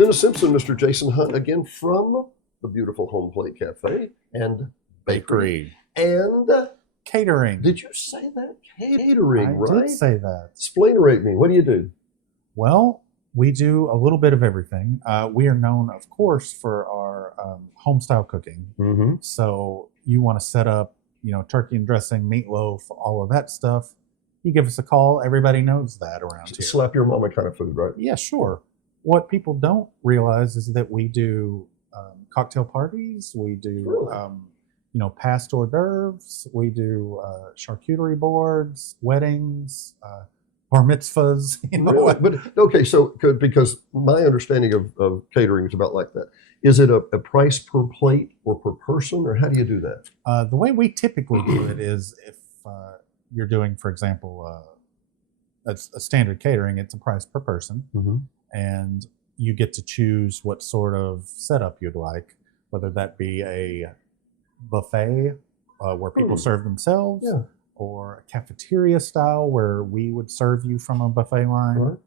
Dennis Simpson, Mr. Jason Hunt, again from the beautiful Home Plate Cafe and Bakery. And Catering. did you say that? Catering, I right? did say that. Explain me. What do you do? Well, we do a little bit of everything. We are known, of course, for our home-style cooking. Mm-hmm. So you want to set up, turkey and dressing, meatloaf, all of that stuff. You give us a call. Everybody knows that around here. Slap your mama kind of food, right? Yeah, sure. What people don't realize is that we do cocktail parties. We do, Really? past hors d'oeuvres. We do charcuterie boards, weddings, bar mitzvahs. Really? But okay, so because my understanding of catering is about like that. Is it a price per plate or per person, or how do you do that? The way we typically do it is if you're doing, for example, a standard catering, it's a price per person. Mm-hmm. And you get to choose what sort of setup you'd like, whether that be a buffet where people serve themselves, Yeah. or a cafeteria style where we would serve you from a buffet line, Right.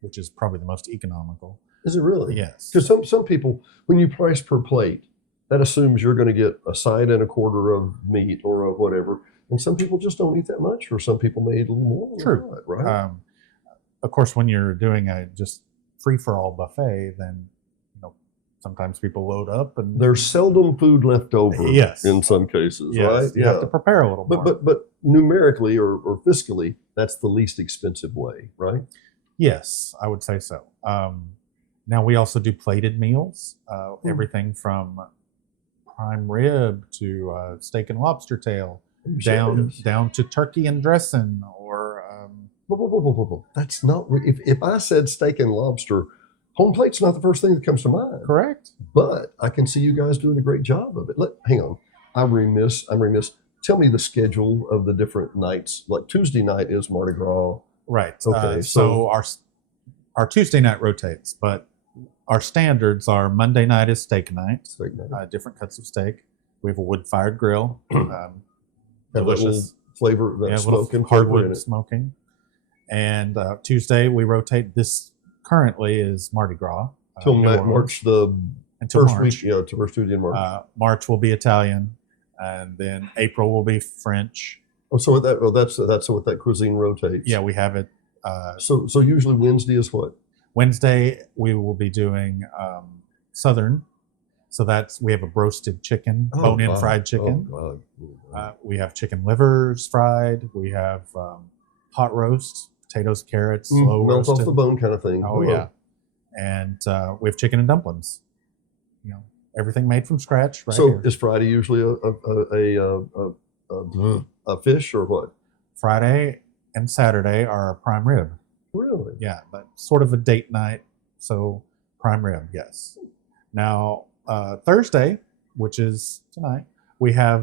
which is probably the most economical. Is it really? Yes. Because some people, when you price per plate, that assumes you're going to get a side and a quarter of meat or of whatever. And some people just don't eat that much, or some people may eat a little more. True. That, right? Of course, when you're doing a just free-for-all buffet, then sometimes people load up, and There's seldom food left over. Yes. In some cases, yes, right? you have to prepare a little more. But numerically or fiscally, that's the least expensive way, right? Yes, I would say so. Now we also do plated meals, everything from prime rib to steak and lobster tail, down to turkey and dressing, or Whoa. That's not. If I said steak and lobster, home plate's not the first thing that comes to mind. correct. But I can see you guys doing a great job of it. Hang on. I'm remiss. Tell me the schedule of the different nights. Like Tuesday night is Mardi Gras. Right. Okay, so our Tuesday night rotates, but our standards are Monday night is steak night. Steak night. Different cuts of steak. We have a wood-fired grill. Have delicious. flavor, that smoking hardwood flavor in it. smoking. And Tuesday we rotate. This currently is Mardi Gras. Till New Orleans. March, the Until first March. week, to first Tuesday in March. March will be Italian, and then April will be French. that's what that cuisine rotates. Yeah, we have it. So usually Wednesday is what? Wednesday we will be doing Southern. So we have a roasted chicken, bone-in fried chicken. Oh, God. We have chicken livers fried. We have hot roast, potatoes, carrots, slow melt roasted. off the bone kind of thing. Oh yeah, and we have chicken and dumplings. Everything made from scratch. Right So here. is Friday usually a fish or what? Friday and Saturday are prime rib. Really? Yeah, but sort of a date night. So prime rib, yes. Now Thursday, which is tonight, we have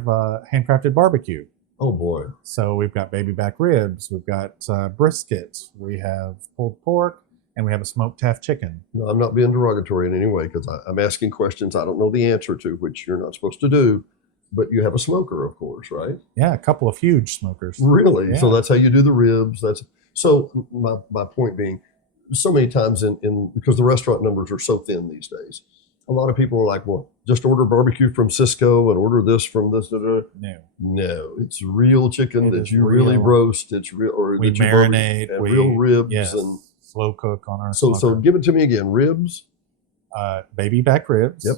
handcrafted barbecue. Oh boy. So we've got baby back ribs, we've got brisket, we have pulled pork, and we have a smoked half chicken. No, I'm not being derogatory in any way because I'm asking questions I don't know the answer to, which you're not supposed to do. But you have a smoker, of course, right? Yeah, a couple of huge smokers. Really? Yeah. So that's how you do the ribs. So my point being, so many times because the restaurant numbers are so thin these days, a lot of people are like, well, just order barbecue from Cisco and order this from this. No, it's real chicken that you really roast. It's real, or we marinate, real ribs, yes, and slow cook on our so smoker. give it to me again. Ribs, baby back ribs. Yep.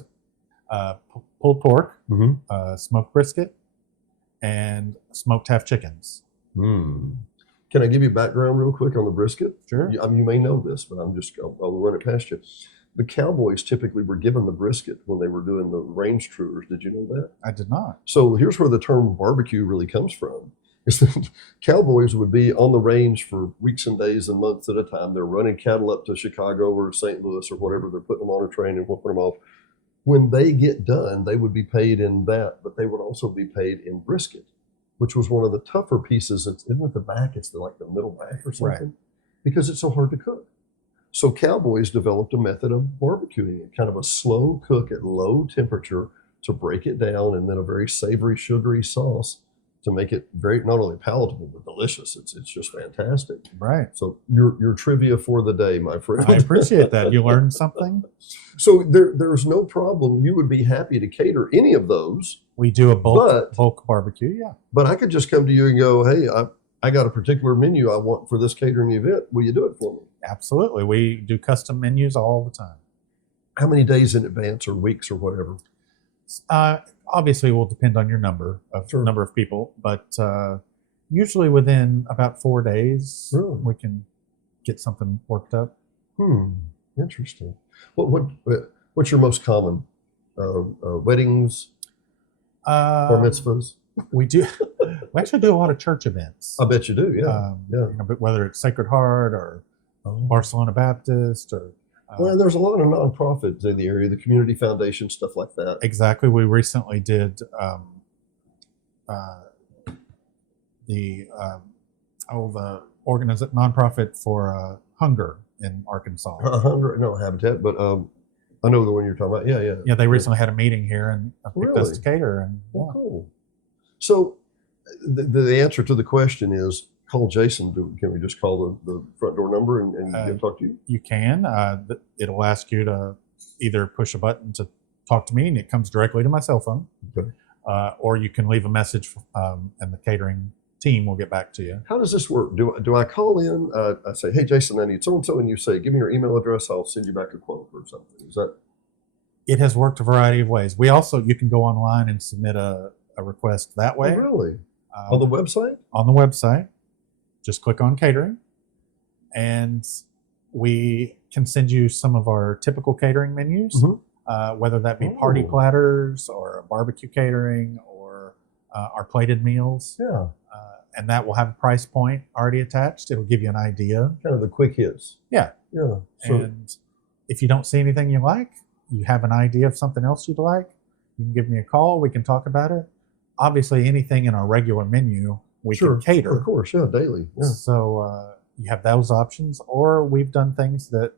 Pulled pork, Mm-hmm. smoked brisket, and smoked half chickens. Can I give you background real quick on the brisket? Sure. You may know this, but I'll run it past you. The cowboys typically were given the brisket when they were doing the range tours. Did you know that? I did not. So here's where the term barbecue really comes from. Is that cowboys would be on the range for weeks and days and months at a time. They're running cattle up to Chicago or St. Louis or whatever. They're putting them on a train and whooping them off. When they get done, they would be paid in that, but they would also be paid in brisket, which was one of the tougher pieces. Isn't it the back? It's like the middle back or something, Right. Because it's so hard to cook. So cowboys developed a method of barbecuing it, kind of a slow cook at low temperature to break it down, and then a very savory, sugary sauce to make it very not only palatable but delicious. It's just fantastic. Right. So your trivia for the day, my friend. I appreciate that. You learned something. So there's no problem. You would be happy to cater any of those. We do a bulk barbecue. Yeah. But I could just come to you and go, hey, I got a particular menu I want for this catering event. Will you do it for me? Absolutely. We do custom menus all the time. How many days in advance or weeks or whatever? Obviously, it will depend on your number of people, but usually within about 4 days, Really? we can get something worked up. Interesting. What's your most common weddings, bar mitzvahs? We actually do a lot of church events. I bet you do. Yeah. But whether it's Sacred Heart or Barcelona Baptist or well, there's a lot of nonprofits in the area, the community foundation, stuff like that. Exactly. We recently did the nonprofit for hunger in Arkansas. Habitat, but I know the one you're talking about. Yeah. Yeah, they recently had a meeting here and picked us to cater. And cool. So the answer to the question is call Jason. Can we just call the front door number and talk to you? You can. It'll ask you to either push a button to talk to me, and it comes directly to my cell phone. Okay. Or you can leave a message, and the catering team will get back to you. How does this work? Do I call in? I say, hey, Jason, I need so-and-so, and you say, give me your email address. I'll send you back a quote or something. Is that? It has worked a variety of ways. You can go online and submit a request that way. Oh, really? On the website? On the website. Just click on catering, and we can send you some of our typical catering menus, whether that be party platters or barbecue catering or our plated meals. Yeah. And that will have a price point already attached. It'll give you an idea. Kind of the quick hits. Yeah. Yeah. And if you don't see anything you like, you have an idea of something else you'd like, you can give me a call. We can talk about it. Obviously, anything in our regular menu, we can cater. Of course, yeah, daily. Yeah. So you have those options, or we've done things that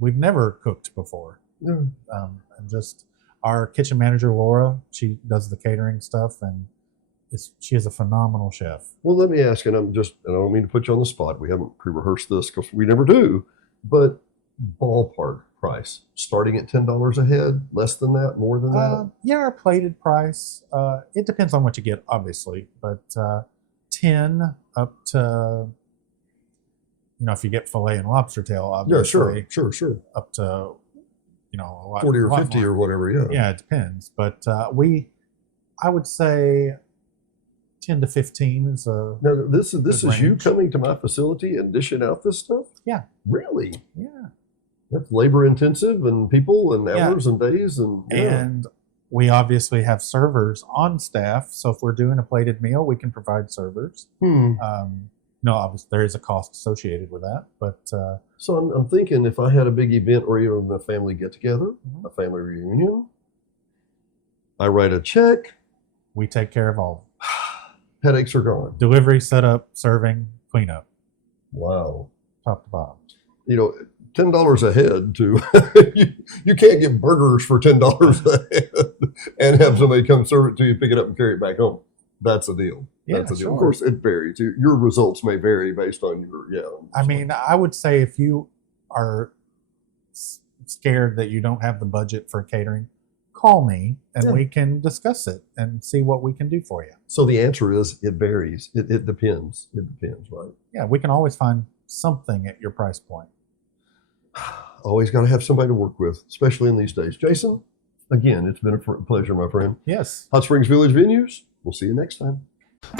we've never cooked before. Yeah. And just our kitchen manager, Laura, she does the catering stuff, and she is a phenomenal chef. Well, let me ask, and I don't mean to put you on the spot. We haven't pre-rehearsed this because we never do, but ballpark price, starting at $10 a head, less than that, more than that? Yeah, our plated price, it depends on what you get, obviously, but 10 up to, if you get filet and lobster tail, obviously. Yeah, sure. Up to, a lot. 40 or 50 or whatever, yeah. Yeah, it depends. But I would say 10 to 15 is a Now, this is range. you coming to my facility and dishing out this stuff? Yeah. Really? Yeah. That's labor intensive and people and hours and days and we obviously have servers on staff. So if we're doing a plated meal, we can provide servers. No, obviously there is a cost associated with that, but so I'm thinking if I had a big event or even a family get together, a family reunion, I write a check. We take care of all. Headaches are gone. Delivery, setup, serving, cleanup. Wow. Top to bottom. $10 a head to you can't get burgers for $10 a head and have somebody come serve it to you, pick it up and carry it back home. That's a deal. That's a deal. Of course, it varies. Your results may vary based on your I mean, I would say if you are scared that you don't have the budget for catering, call me and we can discuss it and see what we can do for you. So the answer is it varies. It depends. It depends, right? Yeah, we can always find something at your price point. Always got to have somebody to work with, especially in these days. Jason, again, it's been a pleasure, my friend. Yes. Hot Springs Village Venues. We'll see you next time.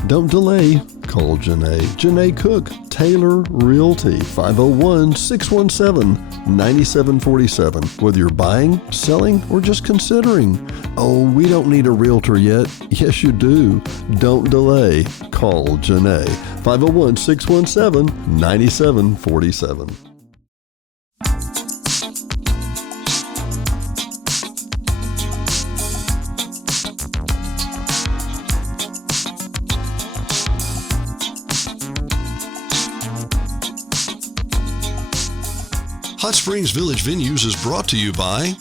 Don't delay. Call Janae. Janae Cook, Taylor Realty, 501-617-9747. Whether you're buying, selling, or just considering. Oh, we don't need a realtor yet. Yes, you do. Don't delay. Call Janae. 501-617-9747. Hot Springs Village Venues is brought to you by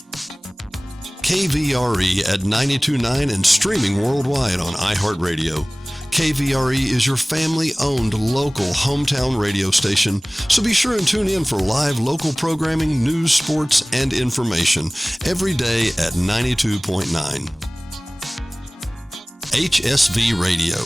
KVRE at 92.9 and streaming worldwide on iHeartRadio. KVRE is your family-owned local hometown radio station, so be sure and tune in for live local programming, news, sports, and information every day at 92.9. HSV Radio.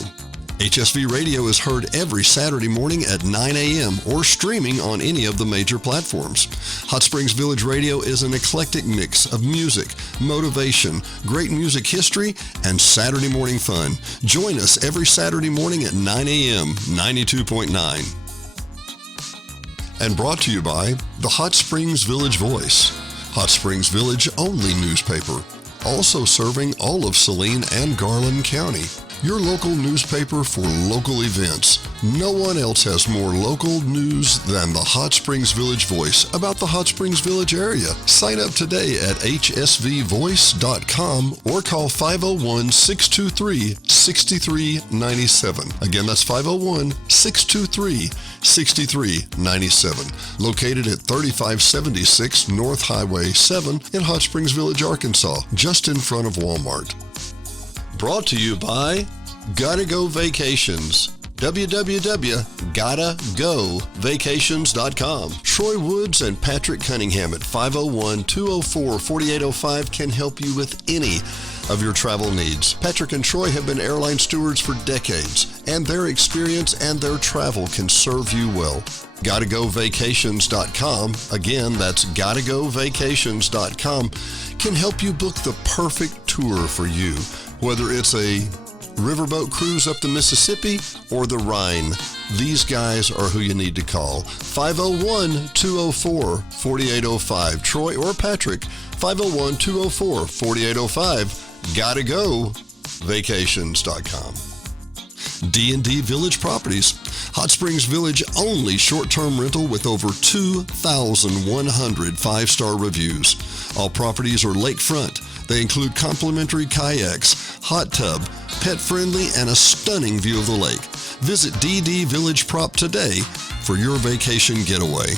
HSV Radio is heard every Saturday morning at 9 a.m. or streaming on any of the major platforms. Hot Springs Village Radio is an eclectic mix of music, motivation, great music history, and Saturday morning fun. Join us every Saturday morning at 9 a.m. 92.9. And brought to you by the Hot Springs Village Voice, Hot Springs Village only newspaper, also serving all of Saline and Garland County. Your local newspaper for local events. No one else has more local news than the Hot Springs Village Voice about the Hot Springs Village area. Sign up today at hsvvoice.com or call 501-623-6397. Again, that's 501-623-6397. Located at 3576 North Highway 7 in Hot Springs Village, Arkansas, just in front of Walmart. Brought to you by Gotta Go Vacations. www.gottagovacations.com. Troy Woods and Patrick Cunningham at 501-204-4805 can help you with any of your travel needs. Patrick and Troy have been airline stewards for decades, and their experience and their travel can serve you well. GottaGoVacations.com, again, that's GottaGoVacations.com, can help you book the perfect tour for you, whether it's a riverboat cruise up the Mississippi or the Rhine. These guys are who you need to call. 501-204-4805. Troy or Patrick, 501-204-4805. GottaGoVacations.com. D&D Village Properties, Hot Springs Village only short-term rental with over 2,100 five-star reviews. All properties are lakefront. They include complimentary kayaks, hot tub, pet-friendly, and a stunning view of the lake. Visit DD Village Prop today for your vacation getaway.